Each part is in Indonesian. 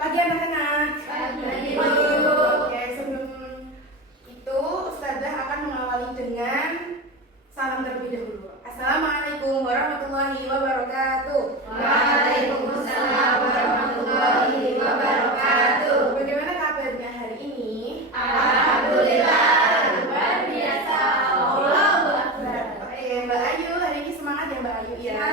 Pagi anak-anak. Pagi. Oke, sebelum itu Ustazah akan mengawali dengan salam terlebih dahulu. Assalamualaikum warahmatullahi wabarakatuh. Waalaikumsalam warahmatullahi wabarakatuh. Bagaimana kabarnya hari ini? Alhamdulillah, luar biasa. Allahu Akbar. Oke, Mbak Ayu, hari ini semangat ya Mbak Ayu ya.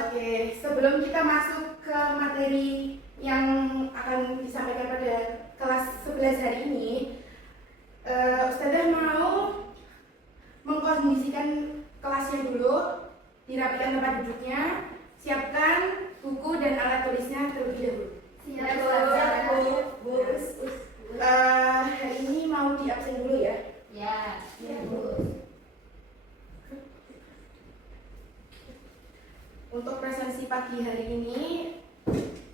Oke, sebelum kita masuk ke materi yang akan disampaikan pada kelas 11 hari ini, Ustazah mau mengkondisikan kelasnya dulu, dirapikan tempat duduknya, siapkan buku dan alat tulisnya terlebih dahulu. Siap, Ustazah. Bu. Hari ini mau di absen dulu ya. Ya, Bu. Untuk presensi pagi hari ini,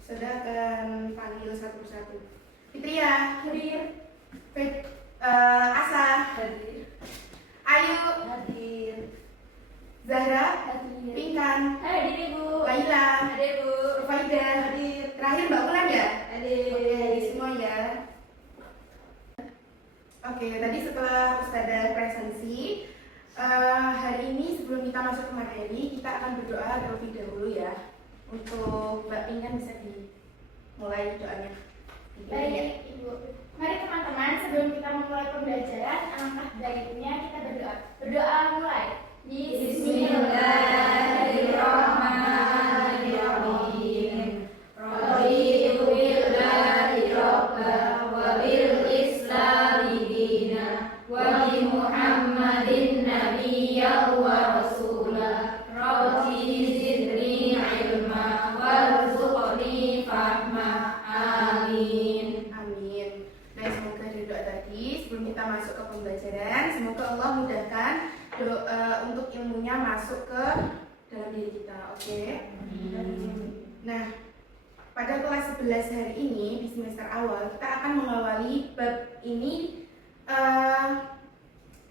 saya akan panggil satu persatu. Fitria, hadir. Asa, Hadir. Ayu, Hadir. Zahra, Hadir. Pinkan, Hadir, Ibu. Laila, Hadir, Bu. Rufaida, hadir. Terakhir Mbak Ulan ya? Hadir. Oke, hadir semua ya. Oke, tadi setelah Ustazah presensi, hari ini sebelum kita masuk ke materi, kita akan berdoa terlebih dahulu ya. Untuk Mbak Pinkan bisa dimulai doanya. Baik, Ibu. Mari teman-teman, sebelum kita memulai pembelajaran, alangkah baiknya kita berdoa. Berdoa mulai. Bismillahirrahmanirrahim. Raditu billahi robba wa bil islami dina wa bi Muhammadin nabiyyan wa rasula. Rabbi zidni ilma warzuqni fahma. Amin. Amin. Nah, semoga dari doa tadi sebelum kita masuk ke pembelajaran, semoga Allah mudahkan untuk ilmunya masuk ke dalam diri kita. Oke. Nah, pada kelas 11 hari ini di semester awal kita akan mengawali bab ini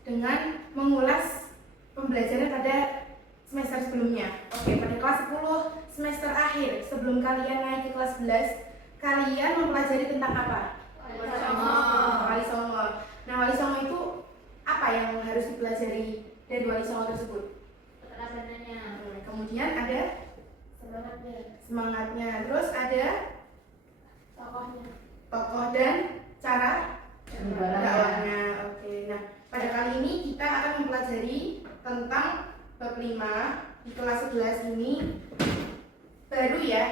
dengan mengulas pembelajaran pada semester sebelumnya. Oke, pada kelas 10 semester akhir sebelum kalian naik ke kelas 11, kalian mempelajari tentang apa? Wali Songo. Nah, Wali Songo itu apa yang harus dipelajari dari Wali Songo tersebut? Keteladanan. Kemudian ada semangatnya, terus ada Tokohnya. tokoh dan cara dakwahnya. Oke. Nah, pada kali ini kita akan mempelajari tentang bab 5 di kelas 11 ini baru ya.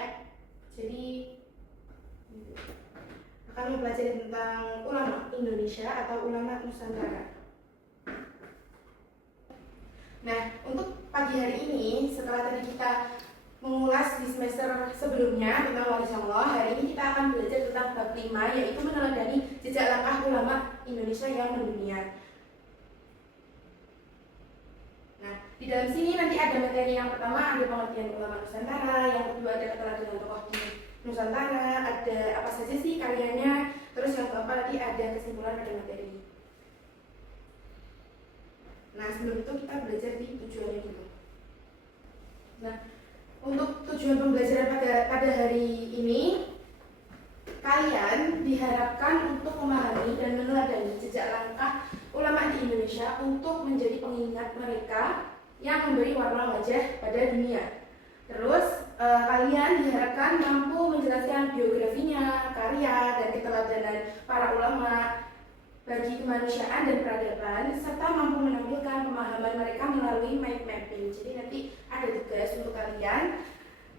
Jadi akan mempelajari tentang ulama Indonesia atau ulama Nusantara. Nah, untuk pagi hari ini setelah tadi kita mengulas di semester sebelumnya tentang Wali Songo, hari ini kita akan belajar tentang bab 5, yaitu meneladani jejak langkah ulama Indonesia yang mendunia. Nah, di dalam sini nanti ada materi yang pertama, ada pengertian ulama Nusantara, yang kedua ada keteladanan tokoh di Nusantara, ada apa saja sih karyanya, terus yang keempat nanti ada kesimpulan pada materi. Nah, sebelum itu kita belajar di tujuannya dulu. Nah, untuk tujuan pembelajaran pada hari ini, kalian diharapkan untuk memahami dan meneladani jejak langkah ulama di Indonesia untuk menjadi pengingat mereka yang memberi warna wajah pada dunia. Terus kalian diharapkan mampu menjelaskan biografinya, karya, dan keteladanan para ulama bagi kemanusiaan dan peradaban, serta mampu menampilkan pemahaman mereka melalui mind mapping. Jadi nanti ada tugas untuk kalian.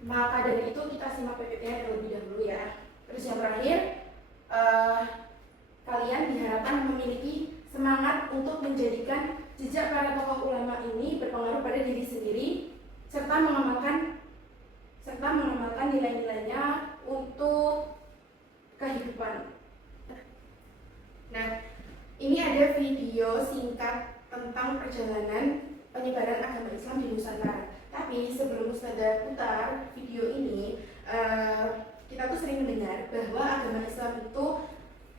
Maka dari itu kita simak PPT-nya terlebih dahulu ya. Terus yang terakhir, kalian diharapkan memiliki semangat untuk menjadikan jejak para tokoh ulama ini berpengaruh pada diri sendiri, serta mengamalkan nilai-nilainya untuk kehidupan. Nah, ini ada video singkat tentang perjalanan penyebaran agama Islam di Nusantara. Tapi sebelum Ustazah putar video ini, kita tuh sering mendengar bahwa agama Islam itu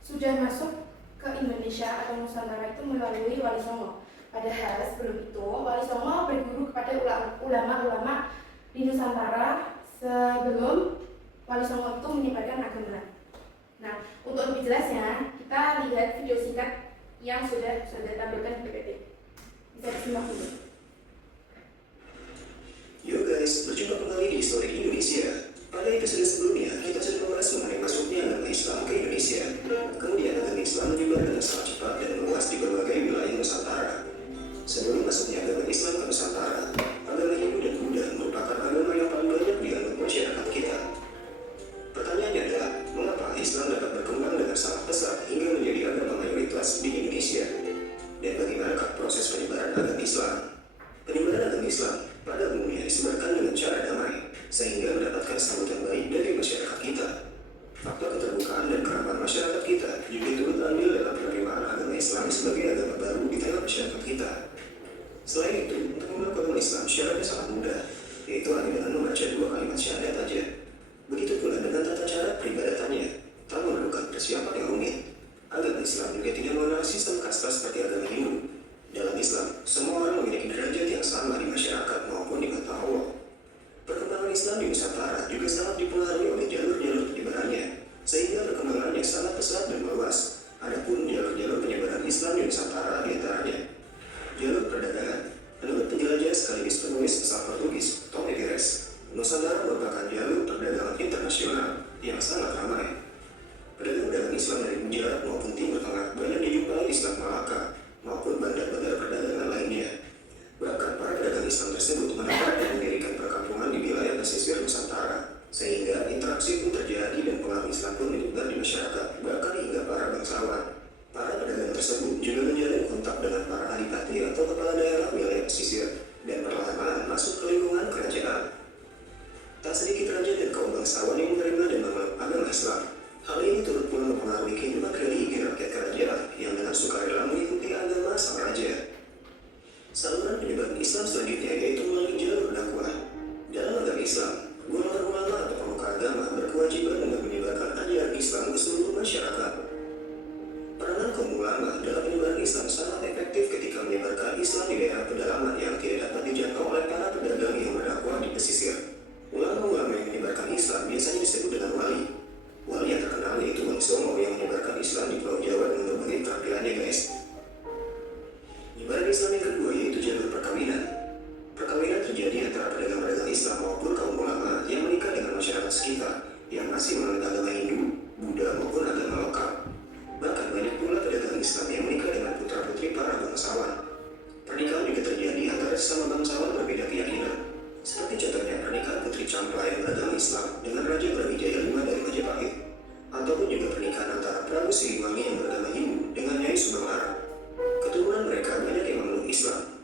sudah masuk ke Indonesia atau Nusantara itu melalui Wali Songo. Padahal sebelum itu Wali Songo berguru kepada ulama-ulama di Nusantara sebelum Wali Songo itu menyebarkan agama. Nah, untuk lebih jelasnya, kita lihat video singkat yang sudah tampilkan di PPT. Bisa disimak dulu. Yo guys, berjumpa kembali di Historik Indonesia. Pada episode sebelumnya, kita sudah membahas mengenai masuknya agama Islam ke Indonesia. Kemudian agama Islam menyebar dengan sangat cepat dan meluas di berbagai wilayah Nusantara. Sebelum masuknya agama Islam ke Nusantara, agama Hindu dan Buddha merupakan agama yang paling banyak dianut masyarakat kita. Pertanyaannya adalah, mengapa Islam dapat berkembang dengan sangat pesat hingga menjadi agama mayoritas di Indonesia? Dan bagaimanakah proses penyebaran agama Islam? Penyebaran agama Islam pada umumnya disebarkan dengan cara damai, sehingga mendapatkan sambutan baik dari masyarakat kita. Faktor keterbukaan dan keramaan masyarakat kita juga turut andil dalam penerimaan agama Islam sebagai agama baru di tengah masyarakat kita. Selain itu, untuk memeluk agama Islam syaratnya sangat mudah, yaitu hanya dengan membaca 2 kalimat syahadat saja. Begitu pula dengan tata cara peribadatannya, tak memerlukan persiapan yang rumit. Agama Islam juga tidak mengenal sistem kasta seperti agama Hindu. Dalam Islam, semua orang memiliki derajat yang sama di masyarakat maupun di mata Allah. Perkembangan Islam di Nusantara juga sangat dipengaruhi oleh jalur-jalur penyebarannya, sehingga perkembangannya sangat pesat dan meluas. Adapun jalur-jalur penyebaran Islam di Nusantara diantaranya jalur perdagangan. Menurut penjelajah sekaligus penulis asal Portugis, Tomé Pires, Nusantara merupakan jalur perdagangan internasional yang sangat ramai. Pedagang-pedagang Islam dari Gujarat maupun Timur Tengah banyak dijumpai di Selat Malaka maupun bandar-bandar perdagangan lainnya. Bahkan para pedagang Islam tersebut menetap dan mendirikan perkampungan di wilayah pesisir Nusantara, sehingga interaksi pun terjadi dan pengaruh Islam pun menyebar di masyarakat, bahkan hingga para bangsawan. Para pedagang tersebut juga menjalin kontak dengan para adipati atau kepala daerah wilayah pesisir dan perlahan-lahan masuk ke lingkungan kerajaan. Tak sedikit raja dan kaum bangsawan yang menerima dan memeluk agama Islam. Hal ini turut pula mempengaruhi kehidupan religi rakyat kerajaan yang dengan sukarela mengikuti agama sang raja. Saluran penyebaran Islam selanjutnya yaitu melalui jalur dakwah. Dalam agama Islam, golongan ulama atau pemuka agama berkewajiban untuk menyebarkan ajaran Islam ke seluruh masyarakat. Peranan kaum ulama dalam penyebaran Islam sangat efektif ketika menyebarkan Islam di daerah pedalaman yang tidak dapat dijangkau oleh para pedagang yang berdakwah di pesisir. Ulama-ulama yang menyebarkan Islam biasanya disebut dengan wali. Wali yang terkenal yaitu Wali Songo yang menyebarkan Islam di Pulau Jawa dengan berbagai keterampilannya guys. Penyebaran Islam yang kedua yaitu jalur perkawinan. Perkawinan terjadi antara pedagang-pedagang Islam maupun kaum ulama yang menikah dengan masyarakat sekitar yang masih menganut agama Hindu, Buddha maupun agama lokal. Bahkan banyak pula pedagang Islam yang menikah dengan putra-putri para bangsawan. Pernikahan juga terjadi antara sesama bangsawan berbeda keyakinan. Seperti contohnya pernikahan Putri Champa yang beragama Islam dengan Raja Brawijaya V dari Majapahit, ataupun juga pernikahan antara Prabu Siliwangi yang beragama Hindu dengan Nyai Subang Larang. Keturunan mereka banyak yang memeluk Islam.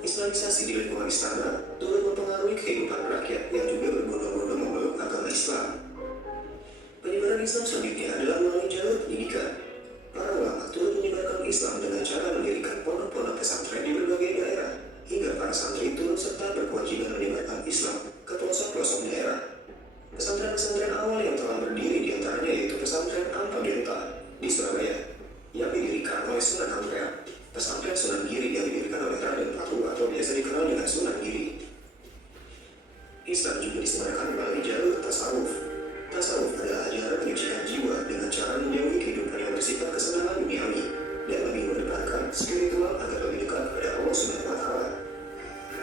Islamisasi di lingkungan istana turut mempengaruhi kehidupan rakyat yang juga berbondong-bondong memeluk agama Islam. Penyebaran Islam selanjutnya adalah melalui jalur pendidikan. Para ulama turut menyebarkan Islam dengan cara mendirikan pondok-pondok pesantren di berbagai daerah, hingga para santri turut serta berkewajiban menyebarkan Islam ke pelosok-pelosok daerah. Pesantren-pesantren awal yang telah berdiri diantaranya yaitu pesantren Ampagenta di Surabaya, yang didirikan oleh Sunan Ampel, pesantren Sunan Giri yang didirikan oleh Raden Patu atau biasa dikenal dengan Sunan Giri. Islam juga disebarkan melalui jalur tasawuf. Tasawuf adalah ajaran penyucian jiwa dengan cara menjauhi kehidupan yang bersifat kesenangan duniawi dan lebih mengedepankan spiritual agar lebih dekat kepada Allah Subhanahu wa Ta'ala.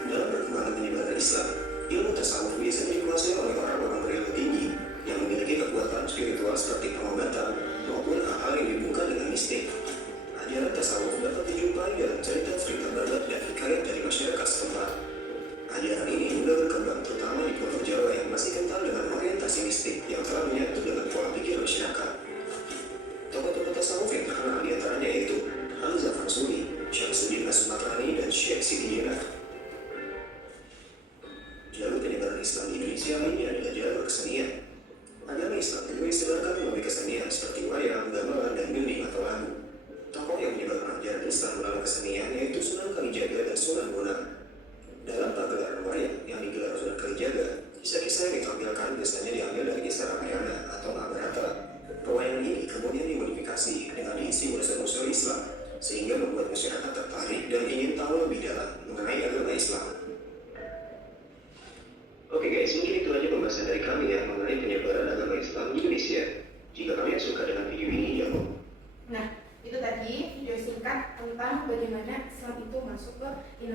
Dalam perkembangan penyebaran Islam, ilmu tasawuf biasanya dikuasai oleh orang-orang berilmu tinggi yang memiliki kekuatan spiritual seperti pengobatan maupun hal-hal yang dihubungkan dengan mistik. Ajaran tasawuf dapat dijumpai dalam cerita-cerita barat dan hikayat dari masyarakat setempat. Ajaran ini mudah berkembang terutama di Pulau Jawa yang masih kental dengan orientasi mistik yang telah menyatu dengan pola pikir masyarakat. Tokoh-tokoh tasawuf yang terkenal diantaranya yaitu Hamzah Mansuri, Syamsuddin As-Sumatrani, dan Syekh Siti Jenar. Jalur penyebaran Islam di Indonesia lainnya adalah jalur kesenian. Agama Islam juga disebarkan melalui kesenian seperti wayang, gamelan, dan gending atau lagu. Tokoh yang menyebarkan ajaran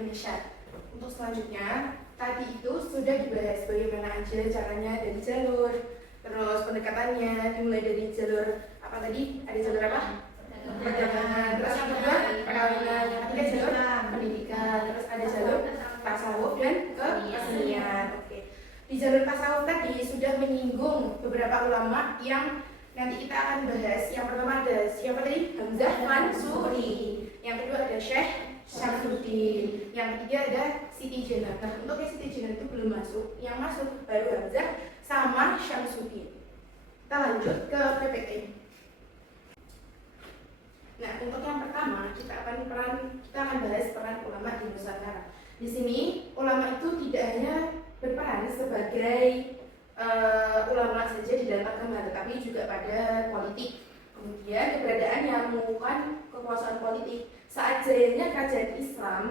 Indonesia. Untuk selanjutnya, tadi itu sudah dibahas bagaimana aja caranya dari jalur, terus pendekatannya dimulai dari jalur apa tadi? Ada jalur apa? Perdagangan. Terus yang kedua perkawinan, yang ketiga jalur pendidikan, terus ada jalur tasawuf dan kesenian. Oke. Di jalur tasawuf tadi sudah menyinggung beberapa ulama yang nanti kita akan bahas. Yang pertama ada siapa tadi? Hamzah Mansuri. Yang kedua ada Syekh Syamsuddin. Yang ketiga ada Siti Jenar. Nah, untuk yang Siti Jenar itu belum masuk. Yang masuk baru Hamzah sama Syamsuddin. Kita lanjut ke PPT. Nah, untuk yang pertama kita akan bahas peran ulama di Nusantara. Di sini ulama itu tidak hanya berperan sebagai ulama saja di dalam agama, tetapi juga pada politik. Kemudian keberadaan yang mengukuhkan kekuasaan politik. Saat jayanya kerajaan Islam,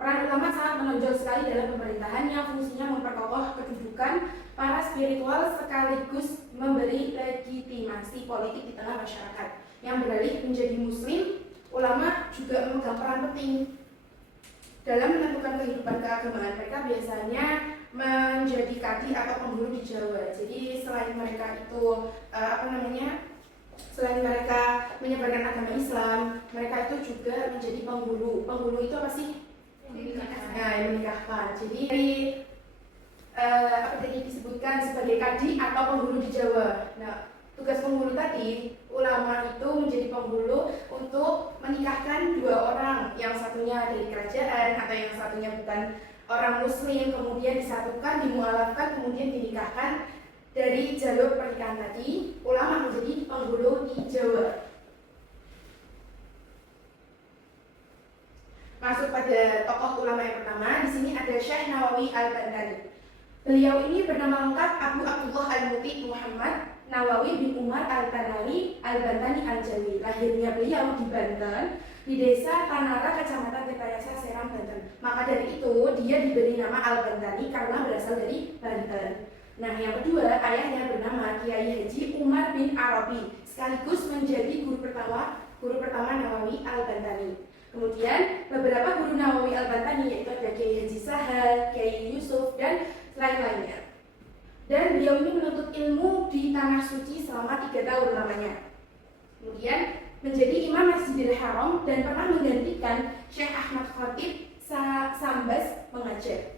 peran ulama sangat menonjol sekali dalam pemerintahan yang fungsinya memperkokoh kedudukan para spiritual sekaligus memberi legitimasi politik di tengah masyarakat. Yang beralih menjadi muslim, ulama juga memegang peran penting dalam menentukan kehidupan keagamaan. Mereka biasanya menjadi kadi atau penghulu di Jawa. Jadi selain mereka itu selain mereka menyebarkan agama Islam, mereka itu juga menjadi penghulu. Penghulu itu apa sih? Nah, yang menikahkan. Jadi dari apa tadi disebutkan sebagai kadi atau penghulu di Jawa. Nah, tugas penghulu tadi, ulama itu menjadi penghulu untuk menikahkan dua orang, yang satunya dari kerajaan atau yang satunya bukan orang muslim, kemudian disatukan, dimualafkan, kemudian dinikahkan. Dari jalur pernikahan tadi, ulama menjadi penghulu di Jawa. Masuk pada tokoh ulama yang pertama, di sini ada Syekh Nawawi Al-Bantani. Beliau ini bernama lengkap Abu Abdullah Al-Muti Muhammad Nawawi bin Umar Al-Tanawi Al-Bantani Al-Jawi. Lahirnya beliau di Banten, di desa Tanara, kecamatan Tirtayasa, Serang, Banten. Maka dari itu dia diberi nama Al-Bantani karena berasal dari Banten. Nah, yang kedua, ayahnya bernama Kiai Haji Umar bin Arabi, sekaligus menjadi guru pertama Nawawi Al-Bantani. Kemudian beberapa guru Nawawi Al-Bantani yaitu ada Kiai Haji Sahal, Kiai Yusuf, dan lain-lainnya. Dan beliau ini menuntut ilmu di Tanah Suci selama 3 tahun lamanya. Kemudian menjadi imam Masjidil Haram dan pernah menggantikan Syekh Ahmad Khatib Sambas mengajar.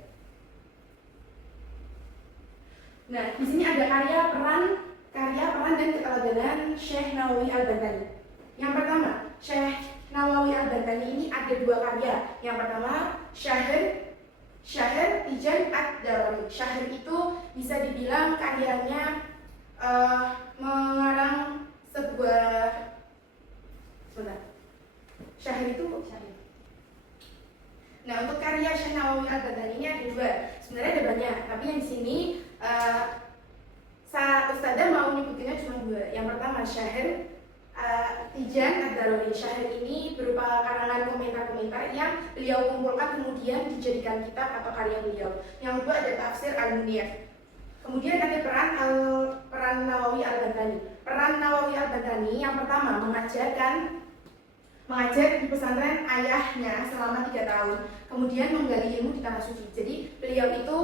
Nah, di sini ada karya peran dan keteladanan Syekh Nawawi Al-Bantani. Yang pertama, Syekh Nawawi Al-Bantani ini ada 2 karya. Yang pertama, Syahr Tijan Ad-Darani. Syahr itu bisa dibilang karyanya mengarang sebuah Syahr itu Syahr. Nah, untuk karya Syekh Nawawi Al-Bantani ini ada 2. Sebenarnya ada banyak, tapi yang di sini Ustadzah mau nyebutinnya cuma 2. Yang pertama Syahr Tijan Ad-Darani. Syahr ini berupa karangan komentar-komentar yang beliau kumpulkan kemudian dijadikan kitab atau karya beliau. Yang kedua ada tafsir Al-Munir. Kemudian ada peran Nawawi Al-Bantani. Peran Nawawi Al-Bantani yang pertama mengajar di pesantren ayahnya selama 3 tahun. Kemudian menggali ilmu di Tanah Suci. Jadi beliau itu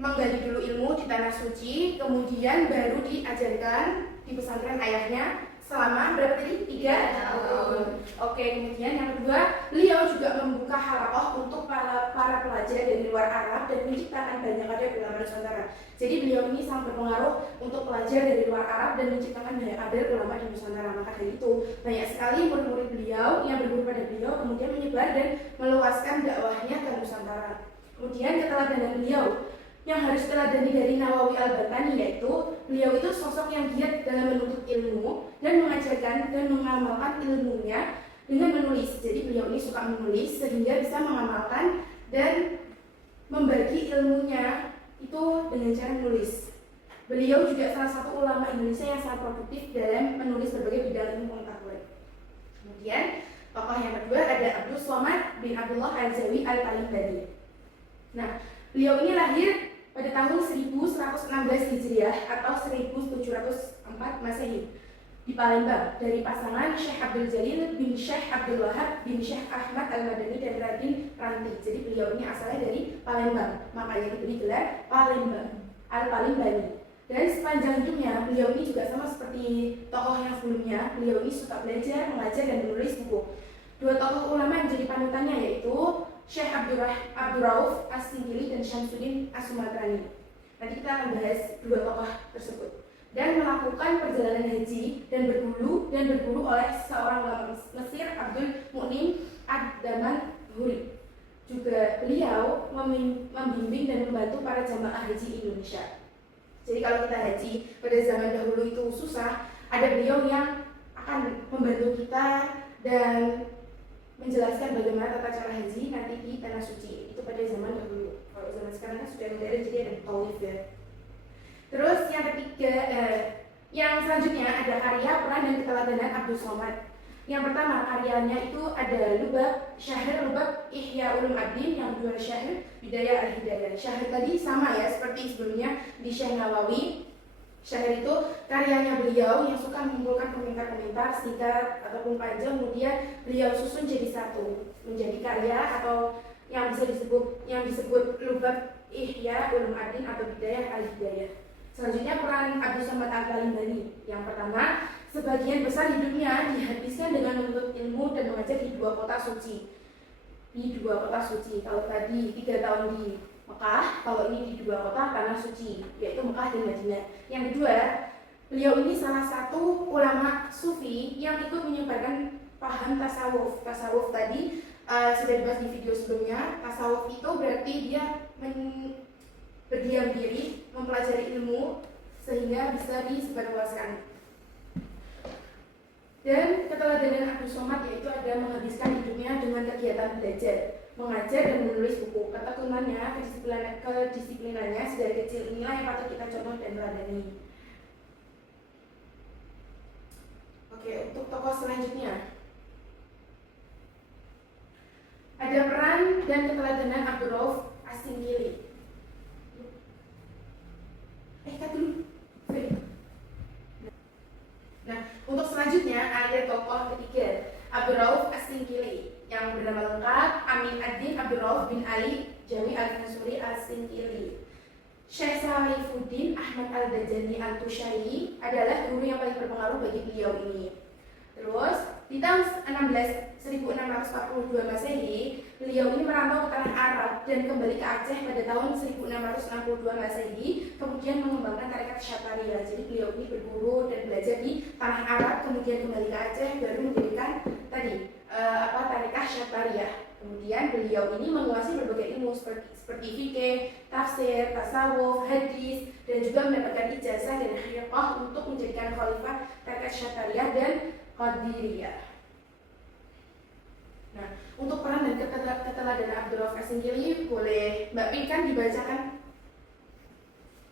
menggali dulu ilmu di Tanah Suci, kemudian baru diajarkan di pesantren ayahnya selama berapa tadi? 3 tahun. Oke, kemudian yang kedua, beliau juga membuka halaqah untuk para pelajar dari luar Arab dan menciptakan banyak karya ulama Nusantara. Jadi beliau ini sangat berpengaruh untuk pelajar dari luar Arab dan menciptakan banyak karya ulama di Nusantara. Maka dari itu, banyak sekali murid-murid beliau yang berguru pada beliau kemudian menyebar dan meluaskan dakwahnya ke Nusantara. Kemudian keteladanan beliau yang harus teladani dari Nawawi Al-Bantani yaitu beliau itu sosok yang giat dalam menuntut ilmu dan mengajarkan dan mengamalkan ilmunya dengan menulis. Jadi beliau ini suka menulis sehingga bisa mengamalkan dan membagi ilmunya itu dengan cara menulis. Beliau juga salah satu ulama Indonesia yang sangat produktif dalam menulis berbagai bidang ilmu pengetahuan. Kemudian tokoh yang kedua ada Abdul Somad bin Abdullah Al-Jawi Al-Talimbani. Nah, beliau ini lahir pada tahun 1116 Hijriah atau 1704 Masehi. di Palembang dari pasangan Syekh Abdul Jalil bin Syekh Abdul Wahab bin Syekh Ahmad Al-Madani dan Radin Ranti. Jadi beliau ini asalnya dari Palembang, makanya diberi gelar Palembang, Al-Palembani. Dan sepanjang hidupnya, beliau ini juga sama seperti tokoh yang sebelumnya, beliau ini suka belajar, mengajar, dan menulis buku. Dua tokoh ulama yang menjadi panutannya yaitu Syekh Abdul Rauf As-Singkili dan Syamsuddin As-Sumatrani. Nanti kita akan bahas dua tokoh tersebut. Dan melakukan perjalanan haji dan berburu oleh seorang ulama Mesir, Abdul Mu'nim Ad-Daman Huri. Juga beliau membimbing dan membantu para jamaah haji Indonesia. Jadi kalau kita haji pada zaman dahulu itu susah, ada beliau yang akan membantu kita dan menjelaskan bagaimana tata cara haji nanti di tanah suci. Itu pada zaman dahulu. Kalau zaman sekarang kan sudah modern, jadi ada tawaf ya. Terus yang ketiga, yang selanjutnya ada karya peran dan keteladanan Abdul Somad. Yang pertama karyanya itu ada Lubab, Syahr Lubab Ihya Ulum Abdin, yang kedua Syahr Bidayah Al-Hidayah. Syahr tadi sama ya seperti sebelumnya di Syekh Nawawi. Syahr itu karyanya beliau yang suka mengumpulkan komentar-komentar singkat ataupun panjang, kemudian beliau susun jadi satu menjadi karya atau yang disebut Lubab Ihya Ulum Abdin atau Bidayah Al-Hidayah. Selanjutnya peran Abdul Somad Al-Palembani. Yang pertama, sebagian besar hidupnya dihabiskan dengan menuntut ilmu dan mengajar di dua kota suci. Kalau tadi 3 tahun di Mekah, kalau ini di dua kota tanah suci, yaitu Mekah dan Madinah. Yang kedua, beliau ini salah satu ulama sufi yang ikut menyebarkan paham tasawuf. Tasawuf tadi sudah dibahas di video sebelumnya. Tasawuf itu berarti dia berdiam diri, mempelajari ilmu sehingga bisa disebarluaskan. Dan keteladanan Abdul Somad yaitu ada menghabiskan hidupnya dengan kegiatan belajar, mengajar, dan menulis buku. Ketekunannya, kedisiplinannya sedari kecil inilah yang patut kita contoh dan teladani. Oke, untuk tokoh selanjutnya ada peran dan keteladanan Abdul Rauf As-Singkili. Nah, untuk selanjutnya ada tokoh ketiga, Abdul Rauf As-Singkili, yang bernama lengkap Amin Ad-Din Abdul Rauf bin Ali Jawi Al-Mansuri As-Singkili. Syekh Salifuddin Ahmad Al-Dajjani Al-Tushairi adalah guru yang paling berpengaruh bagi beliau ini. Terus, di tahun 1642 Masehi, beliau ini merantau ke tanah Arab dan kembali ke Aceh pada tahun 1662 Masehi, kemudian mengembangkan tarekat Syatariah. Jadi beliau ini berguru dan belajar di tanah Arab, kemudian kembali ke Aceh, baru mendirikan tarekat Syatariah. Kemudian beliau ini menguasai berbagai ilmu seperti fikih, tafsir, tasawuf, hadis, dan juga mendapatkan ijazah dan khilafah untuk menjadikan khalifah tarekat Syatariah dan Qadiriyah. Nah, untuk peran dan keteladanan Abdul Rauf As-Singkili boleh Mbak Pinkan dibacakan.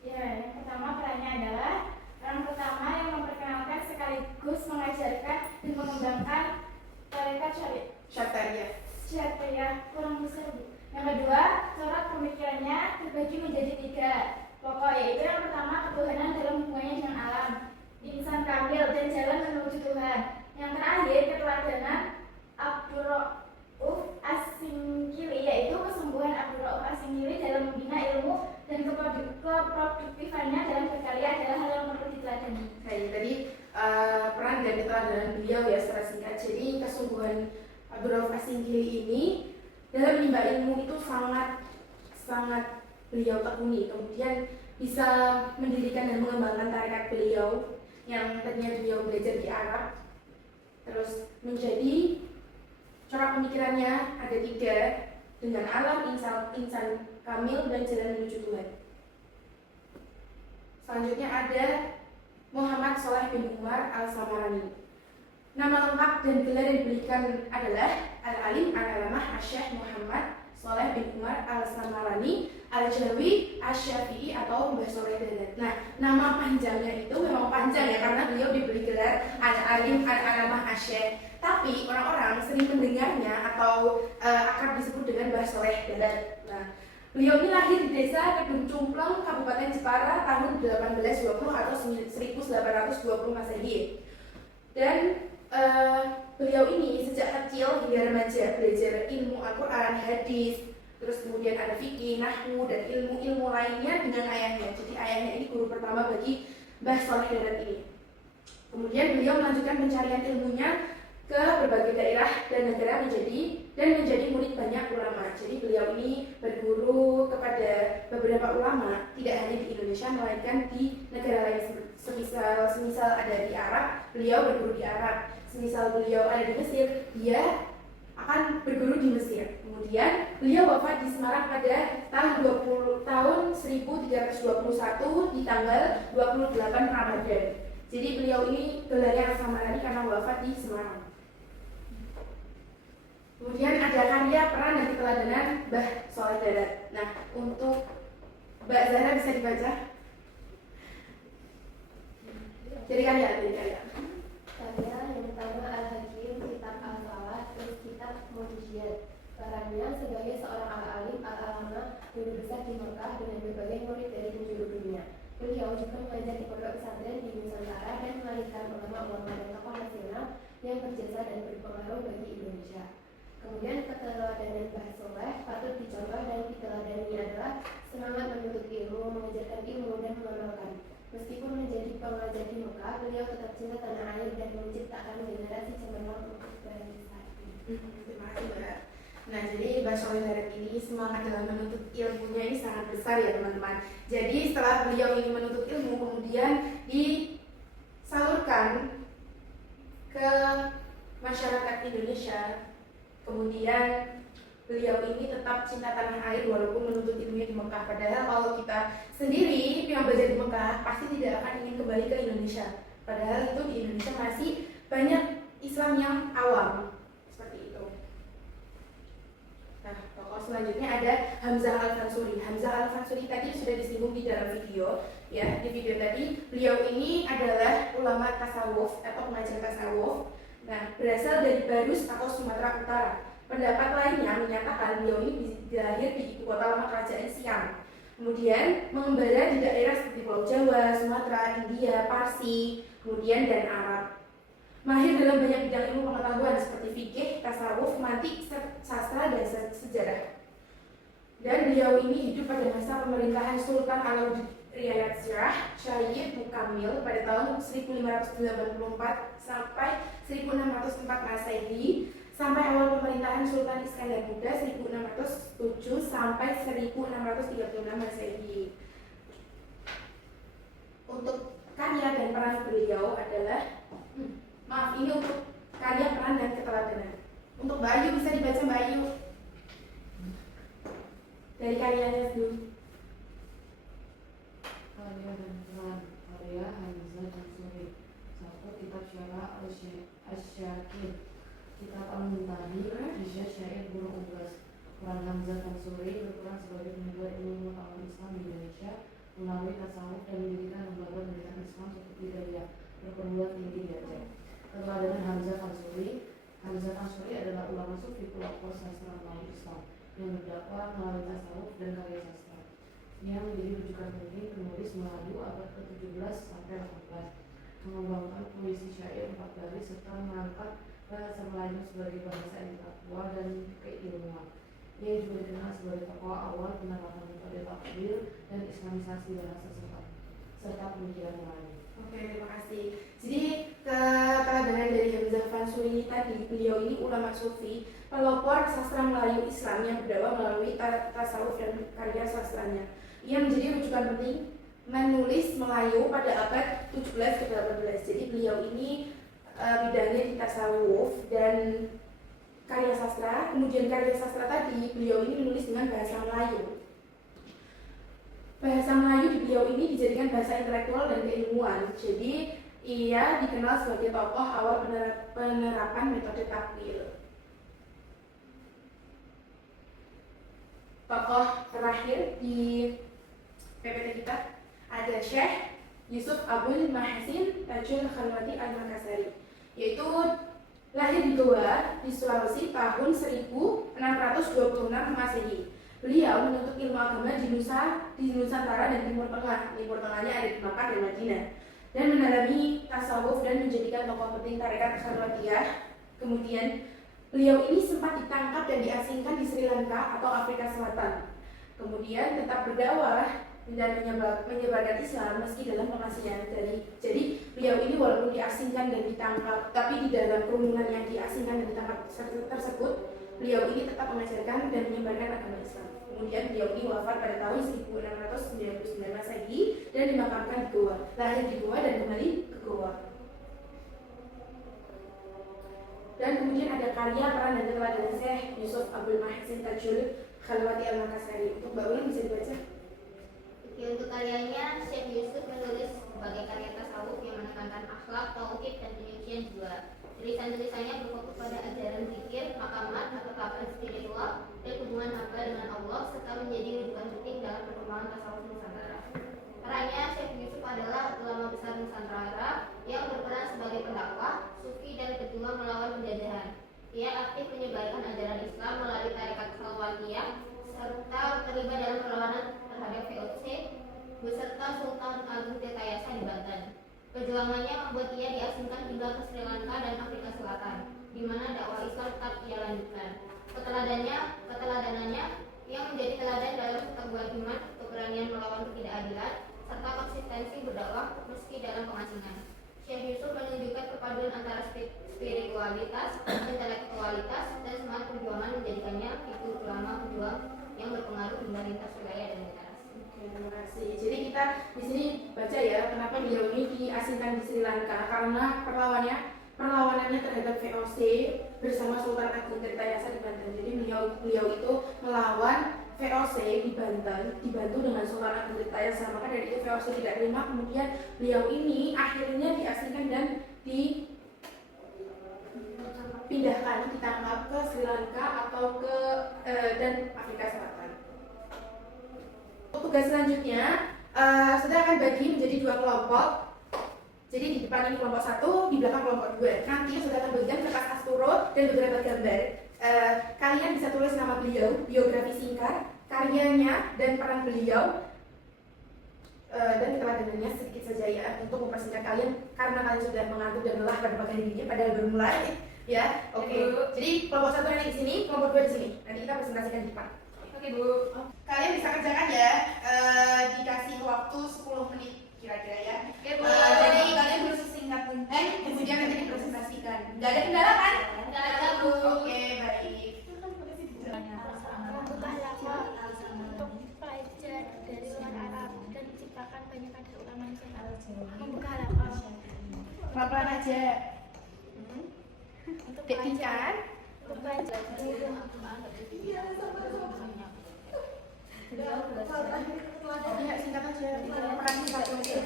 Ya, yang pertama perannya adalah orang pertama yang memperkenalkan sekaligus mengajarkan dan mengembangkan tarekat Syatariah kurang besar Bu. Yang kedua, corak pemikirannya terbagi menjadi 3 pokok, yaitu yang pertama ketuhanan dalam hubungannya dengan alam, insan kamil dan jalan menuju Tuhan. Yang terakhir keteladanan Abdul Rauf As-Singkili, yaitu kesembuhan Abdul Rauf As-Singkili dalam membina ilmu dan keproduktifannya dalam berkarya adalah hal yang perlu diteladani. Nah, tadi peran dan keteladanan beliau ya secara singkat. Jadi kesungguhan Abdul Rauf As-Singkili ini dalam menimba ilmu itu sangat beliau tekuni. Kemudian bisa mendirikan dan mengembangkan tarekat beliau yang tadinya beliau belajar di Arab. Terus menjadi corak pemikirannya ada 3, dengan alam, insan kamil, dan jalan menuju Tuhan. Selanjutnya ada Muhammad Shaleh bin Umar Al-Samarani. Nama lengkap dan gelar yang diberikan adalah Al-Alim Al-Alamah Syekh Muhammad Shaleh bin Umar Al-Samarani Al-Jawi Asy-Syafi'i atau Mbah Soleh Dalat. Nah, nama panjangnya itu memang panjang ya karena beliau diberi gelar Al-Alim Al-Alamah Syekh. Tapi orang-orang sering mendengarnya atau akrab disebut dengan Mbah Soleh Dalat. Nah, beliau ini lahir di desa Kedung Cumpleng, Kabupaten Jepara tahun 1820 atau 1820 Masehi. Dan beliau ini sejak kecil hingga remaja belajar ilmu Al-Quran, hadis, terus kemudian ada fikih, nahwu, dan ilmu-ilmu lainnya dengan ayahnya. Jadi ayahnya ini guru pertama bagi Mbah Soleh Darat ini. Kemudian beliau melanjutkan pencarian ilmunya ke berbagai daerah dan negara menjadi murid banyak ulama. Jadi beliau ini berguru kepada beberapa ulama tidak hanya di Indonesia melainkan di negara lain. Semisal ada di Arab, beliau berguru di Arab. Semisal beliau ada di Mesir, dia akan berguru di Mesir. Kemudian beliau wafat di Semarang pada tahun 1321 di tanggal 28 Ramadan. Jadi beliau ini gelarnya As-Samarani karena wafat di Semarang. Kemudian ada karya peran dan keteladanan Mbah Soleh Darat. Nah, untuk Mbak Zahra bisa dibaca. Jadi karya. Karya yang pertama Al-Hakim, kitab Al-Salah, terus kitab Mujizat. Perannya sebagai seorang alim al-alama guru besar di Mekah dengan berbagai murid dari penjuru dunia. Beliau juga mengajar di pondok pesantren di Nusantara dan melahirkan ulama-ulama dan tokoh nasional yang berjasa dan berpengaruh bagi Indonesia. Kemudian keteladanan Mbah Soleh patut dicontoh dan diteladani adalah semangat menuntut ilmu, mengajarkan ilmu dan mengamalkan. Meskipun menjadi pengajar di Mekah, beliau tetap cinta tanah air dan menciptakan generasi cemerlang untuk bangsa. Terima kasih Mbak. Nah, jadi Mbah Soleh Darat ini semangat dalam menuntut ilmunya ini sangat besar ya teman-teman. Jadi setelah beliau ini menuntut ilmu, kemudian disalurkan ke masyarakat Indonesia. Kemudian beliau ini tetap cinta tanah air walaupun menuntut ilmunya di Mekah. Padahal kalau kita sendiri yang belajar di Mekah pasti tidak akan ingin kembali ke Indonesia. Padahal itu di Indonesia masih banyak Islam yang awam seperti itu. Nah, tokoh selanjutnya ada Hamzah Al-Fansuri. Hamzah Al-Fansuri tadi sudah disinggung di dalam video, ya. Di video tadi beliau ini adalah ulama tasawuf atau pengajar tasawuf. Nah, berasal dari Barus atau Sumatera Utara. Pendapat lainnya menyatakan beliau ini lahir di ibu kota lama kerajaan Siam. Kemudian mengembara di daerah seperti Pulau Jawa, Sumatera, India, Parsi, kemudian dan Arab. Mahir dalam banyak bidang ilmu pengetahuan seperti fikih, tasawuf, mantik, sastra, dan sejarah. Dan beliau ini hidup pada masa pemerintahan Sultan Alauddin Riayat Shah Syahid Mukamil pada tahun 1584 sampai 1604 Masehi, sampai awal pemerintahan Sultan Iskandar Muda 1607 sampai 1636 Masehi. Untuk karya dan peran beliau adalah ini untuk karya, peran, dan keteladanan. Untuk Mbak Ayu bisa dibaca Mbak Ayu dari karyanya dulu. Karya dan peran karya Hamzah Fansuri. 1. Kitab Syarah Asy-Syakir, Kitab Al-Muntahi, Kisah Syair Burung Unggas. Peran Hamzah Fansuri berperan sebagai penyebar ilmu pengetahuan Islam di Indonesia melalui tasawuf dan mendirikan lembaga pendidikan Islam seperti Daya perguruan tinggi di Aceh. Keteladanan Hamzah Fansuri. Hamzah Fansuri adalah ulama sufi pelopor sastra Melayu Islam yang berdakwah melalui tasawuf dan karya sastra. Ia menjadi rujukan penting penulis Melayu abad ke-17 sampai 18, mengembangkan puisi syair 4 baris serta mengangkat bahasa Melayu sebagai bahasa intelektual dan keilmuan. Ia juga dikenal sebagai tokoh awal penerapan metode takbir dan islamisasi bahasa serta pemikiran Melayu. Oke, terima kasih. Jadi keteladanan dari Hamzah Fansuri ini tadi, beliau ini ulama sufi, pelopor sastra Melayu Islam yang berdakwah melalui tasawuf dan karya sastranya. Ia menjadi rujukan penting menulis Melayu pada abad 17 ke 18. Jadi beliau ini bidangnya di tasawuf dan karya sastra. Kemudian karya sastra tadi beliau ini menulis dengan bahasa Melayu. Bahasa Melayu di beliau ini dijadikan bahasa intelektual dan keilmuan. Jadi ia dikenal sebagai tokoh awal penerapan metode takwil. Tokoh terakhir di PPT kita ada Syekh Yusuf Abul Mahasin Tajul Khalwati Al-Makassari, yaitu lahir di Goa di Sulawesi tahun 1626 Masehi. Beliau menuntut ilmu agama di Nusantara dan Timur Tengah. Timur Tengahnya ada di Makkah dan Madinah. dan mendalami tasawuf dan menjadikan tokoh penting tarekat Khalwatiyah. Kemudian beliau ini sempat ditangkap dan diasingkan di Sri Lanka atau Afrika Selatan. Kemudian tetap berdakwah dan menyebarkan Islam meski dalam pengasihan. Jadi beliau ini walaupun diasingkan dan ditangkap, tapi di dalam kerumunan yang diasingkan dan ditangkap tersebut, beliau ini tetap mengajarkan dan menyebarkan agama Islam. Kemudian beliau ini wafat pada tahun 1699 Masehi dan dimakamkan di Goa. Lahir di Goa dan kembali ke Goa. Dan kemudian ada karya peran dan keteladanan Syekh Yusuf Abdul Mahsin Tajul Khalwati Al-Makassari. Untuk Mbak Ulan bisa dibaca? Untuk karyanya, Syekh Yusuf menulis sebagai karya tasawuf yang menekankan akhlak, tauhid, dan penyucian jiwa. Tulisan-tulisannya berfokus pada ajaran zikir, makamat, ketetapan spiritual, dan hubungan hamba dengan Allah, serta menjadi rujukan penting dalam perkembangan tasawuf Nusantara. Perannya, Syekh Yusuf adalah ulama besar Nusantara yang berperan sebagai pendakwah, sufi, dan pejuang melawan penjajahan. Ia aktif menyebarkan ajaran Islam melalui tarekat Khalwatiyah, serta terlibat dalam perlawanan terhadap VOC beserta Sultan Agung Tirtayasa di Banten. Perjuangannya membuat ia diasingkan hingga ke Sri Lanka dan Afrika Selatan, di mana dakwah Islam tetap ia lanjutkan. Keteladanannya yang menjadi teladan dalam kewajiban, keberanian melawan ketidakadilan, serta konsistensi berdakwah meski dalam pengasingan. Syekh Yusuf menunjukkan perpaduan antara spiritualitas, intelektualitas, dan semangat perjuangan menjadikannya figur ulama pejuang yang berpengaruh hingga lintas wilayah dan generasi. Oke, terima kasih. Jadi kita di sini baca ya, kenapa beliau ini diasingkan di Sri Lanka, karena perlawanannya terhadap VOC bersama Sultan Agung Tirtayasa di Banten. Jadi beliau itu melawan VOC di Banten, dibantu dengan Sultan Agung Tirtayasa. Maka dari itu VOC tidak terima, kemudian beliau ini akhirnya diasingkan dan dipindahkan, ditangkap ke Sri Lanka atau ke dan Afrika Selatan. Tugas selanjutnya, saudara akan bagi menjadi 2 kelompok. Jadi di depan ini kelompok 1, di belakang kelompok 2. Nanti saudara akan bagikan kertas asturo dan beberapa gambar. Kalian bisa tulis nama beliau, biografi singkat, karyanya dan peran beliau, dan keteladanannya sedikit saja ya, untuk mempersingkat kalian karena kalian sudah mengantuk dan lelah pada pagi ini padahal baru mulai ya. Oke. Jadi kelompok 1 nanti di sini, kelompok 2 di sini. Nanti kita presentasikan di depan. Oke Bu, kalian bisa kerjakan ya, dikasih waktu 10 menit kira-kira ya. Oke Bu. Jadi kalian berusaha singkat mungkin, kemudian nanti dipresentasikan. Gak ada kendala kan? Gak ada Bu. Oke, baik. Membuka halaman untuk pelajar dari luar Arab dan menciptakan banyak kader ulama Nusantara. Membuka halaman Pelan-pelan aja. untuk Tingkat. untuk pelajar. Ya, singkat aja. Peran singkat aja.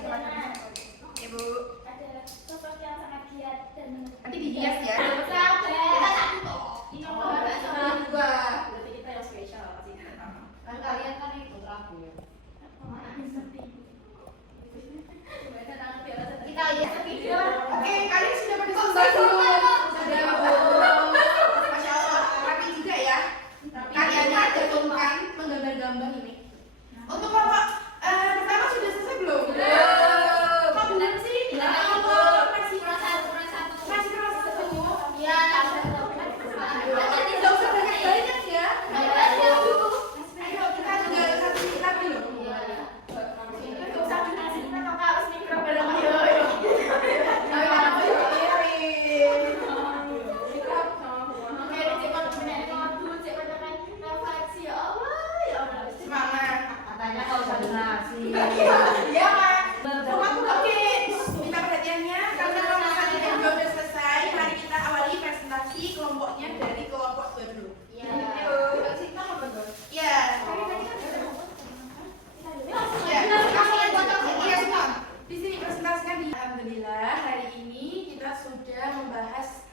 Oke Bu. Adalah sosok yang sangat giat dan Nanti dihias ya. ini Dua. Berarti kita yang spesial pasti pertama. Kan Kalian kan ikut aku. Kita lihat video. Oke, kalian sudah pada selesai belum? Sudah belum? Masya Allah, rapi juga ya. Kalian cantumkan menggambar-gambar ini. Untuk kelompok pertama sudah selesai belum? Belum. Kok benar sih? Masih kelas satu. Ya. Tidak usah banyak-banyak ya. Ayo kita tinggal satu lagi loh. untuk satu nasi kita harus mikro bareng. Oke, cepat refleksi ya Allah ya Allah. Semangat. Katanya kalau satu nasi. Iya Pak. Oke, minta perhatiannya karena kelompok 1 dan 2 sudah selesai. Mari kita awali presentasi kelompoknya dari kelompok 2 dulu. Ya. Ya. Iya semua. Di sini presentasikan di. Alhamdulillah hari ini kita sudah membahas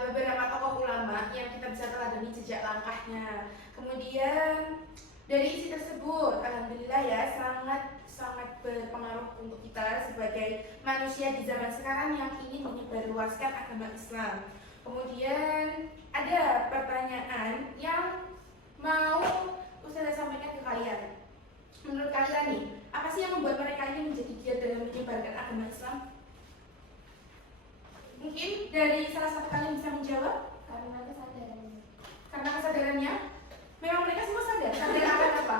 beberapa tokoh ulama yang kita bisa teladani jejak langkahnya. Kemudian dari isi tersebut, alhamdulillah ya sangat berpengaruh untuk kita sebagai manusia di zaman sekarang yang ingin menyebarluaskan agama Islam. Kemudian ada pertanyaan yang mau Ustazah sampaikan ke kalian. Menurut kalian nih, apa sih yang membuat mereka ini menjadi giat dalam menyebarkan agama Islam? Mungkin dari salah satu kalian bisa menjawab? Karena kesadarannya. Karena kesadarannya, memang mereka semua sadar. Sadar akan apa?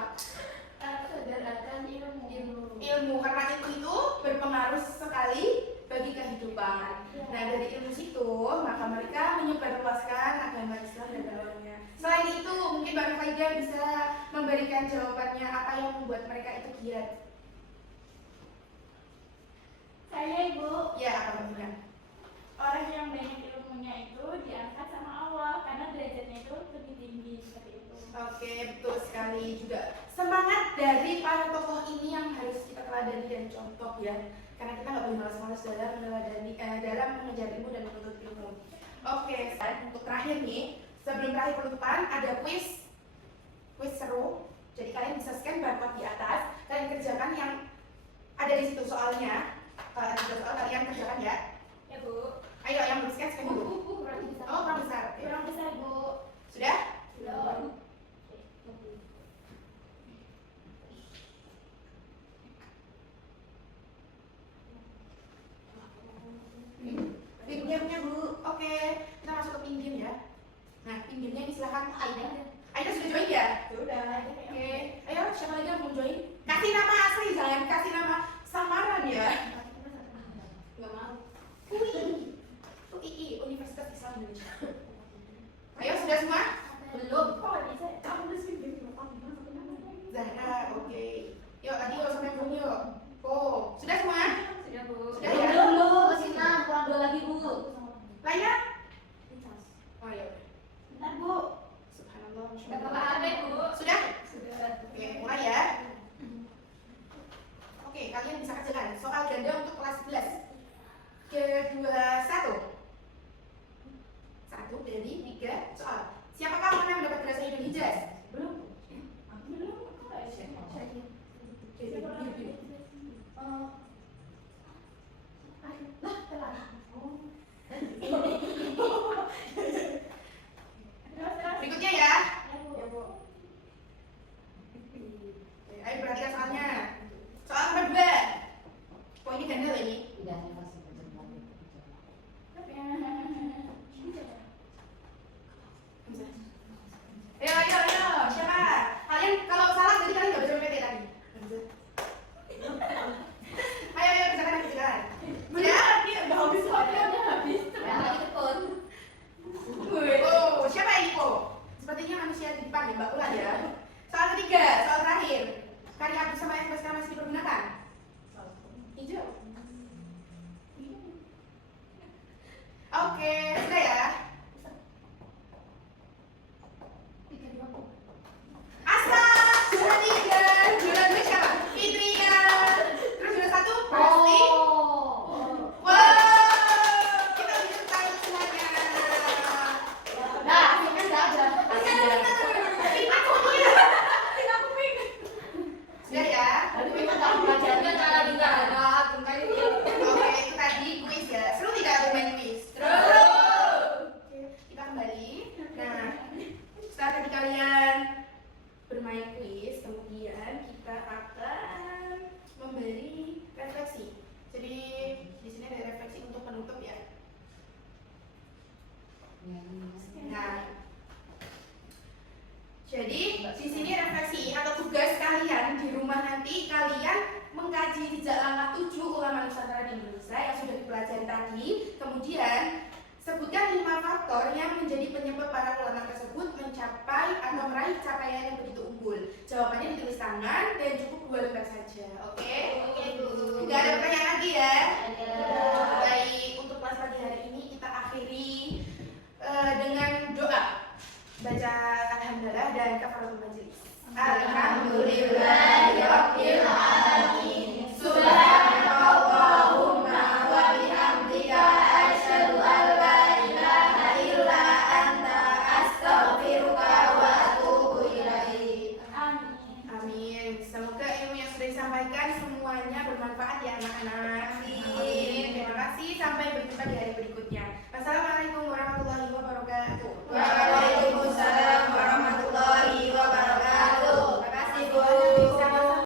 Sadar akan ilmu. Ilmu, karena ilmu itu berpengaruh sekali bagi kehidupan. Nah, dari ilmu situ, maka mereka menyebarluaskan agama Islam dan dakwahnya. Selain itu, mungkin Mbak Faida bisa memberikan jawabannya apa yang membuat mereka itu giat. Saya Ibu, Ya, apa namanya? orang yang banyak ilmunya itu diangkat sama Allah karena derajatnya itu lebih tinggi seperti itu. Oke, betul sekali juga. Semangat dari para tokoh ini yang harus kita teladani dan contoh ya. Karena kita nggak boleh malas-malas dalam dalam mengejar ilmu dan menuntut ilmu. Oke, dan untuk terakhir nih, sebelum terakhir penutupan ada quiz seru. Jadi kalian bisa scan barcode di atas, kalian kerjakan yang ada di situ soalnya. Kalau ada soal kalian kerjakan ya. Ya Bu. Ayo yang belum scan dulu. Oh, kurang besar. Oke. Kurang besar Bu. Sudah? Belum. Pinggirnya Bu. Oke, kita masuk ke pinggir ya. Nah, pinggirnya silakan Aida. Aida sudah join ya? Sudah. Oke. Ayo, siapa lagi yang mau join? Kasih nama asli, jangan kasih nama samaran ya. Nggak mau. UI, Universitas Islam Indonesia. Ayo, sudah semua? Belum. Oh, bisa. Kamu udah speaking. Zahra, oke. Yuk, tadi yuk sampai belum yuk. Oh, sudah semua? Sudah Bu. Sudah ya? Masih 6, kurang 2 lagi Bu. Layak? Oh ya. Bentar Bu. Subhanallah. Udah apa Bu? Sudah? Sudah. Oke, mulai ya. Oke, kalian bisa kerjakan soal ganda untuk kelas 11. Kedua, satu dari 3 soal. Siapakah orang yang mendapat gelar Sayyidul Hijaz? Belum. Aku belum. Lah, telat. Berikutnya ya. Ya Bu. Ayo perhatikan soalnya. Soal nomor 2. Oh, ini ganda loh ini. Ayo. Siapa? Kalian kalau salah jadi kalian nggak bisa PPT tadi. Ayo, kerjakan. Sudah? Udah habis waktunya habis. Ya, lagi tekun. Oh, siapa ini Po? Sepertinya manusia di depan ya, Mbak Ulan ya. Soal ketiga, soal terakhir. Karya Abdul Samad yang sekarang masih dipergunakan. Hijau. Oke, sudah ya. Asal juara 3, juara 2 siapa? Fitria. Terus juara 1 pasti. Wow, kita bisa tahu semuanya. Nah, ini kan enggak ada. Sudah ya. Tapi kita tahu belajarnya cara digarap. Oke, itu tadi kuis ya. Seru tidak bermain kuis? Seru. Oke, kita kembali. Nah, setelah tadi kalian bermain kuis, kemudian kita akan memberi refleksi. Jadi di sini ada refleksi untuk penutup ya. Nah, jadi di sini refleksi atau tugas kalian di rumah nanti kalian mengkaji jejak langkah 7 ulama Nusantara di Indonesia yang sudah dipelajari tadi. Kemudian sebutkan 5 faktor yang menjadi penyebab para ulama tersebut mencapai atau meraih capaian yang begitu unggul. Jawabannya ditulis tangan dan cukup 2 lembar saja. Oke? Oke, Bu. Tidak ada pertanyaan lagi ya? Ada. Baik, untuk kelas pagi hari ini kita akhiri dengan doa. Baca alhamdulillah dan kafaratul majelis. Alhamdulillahirabbil alamin. Subhanallahumma wa bihamdika asyhadu an la ilaha illa anta astaghfiruka wa atubu ilaik. Amin. Semoga ilmu yang sudah disampaikan semuanya bermanfaat ya anak-anak. Amin. Terima kasih. Sampai berjumpa di hari berikutnya. Wassalamualaikum warahmatullahi wabarakatuh.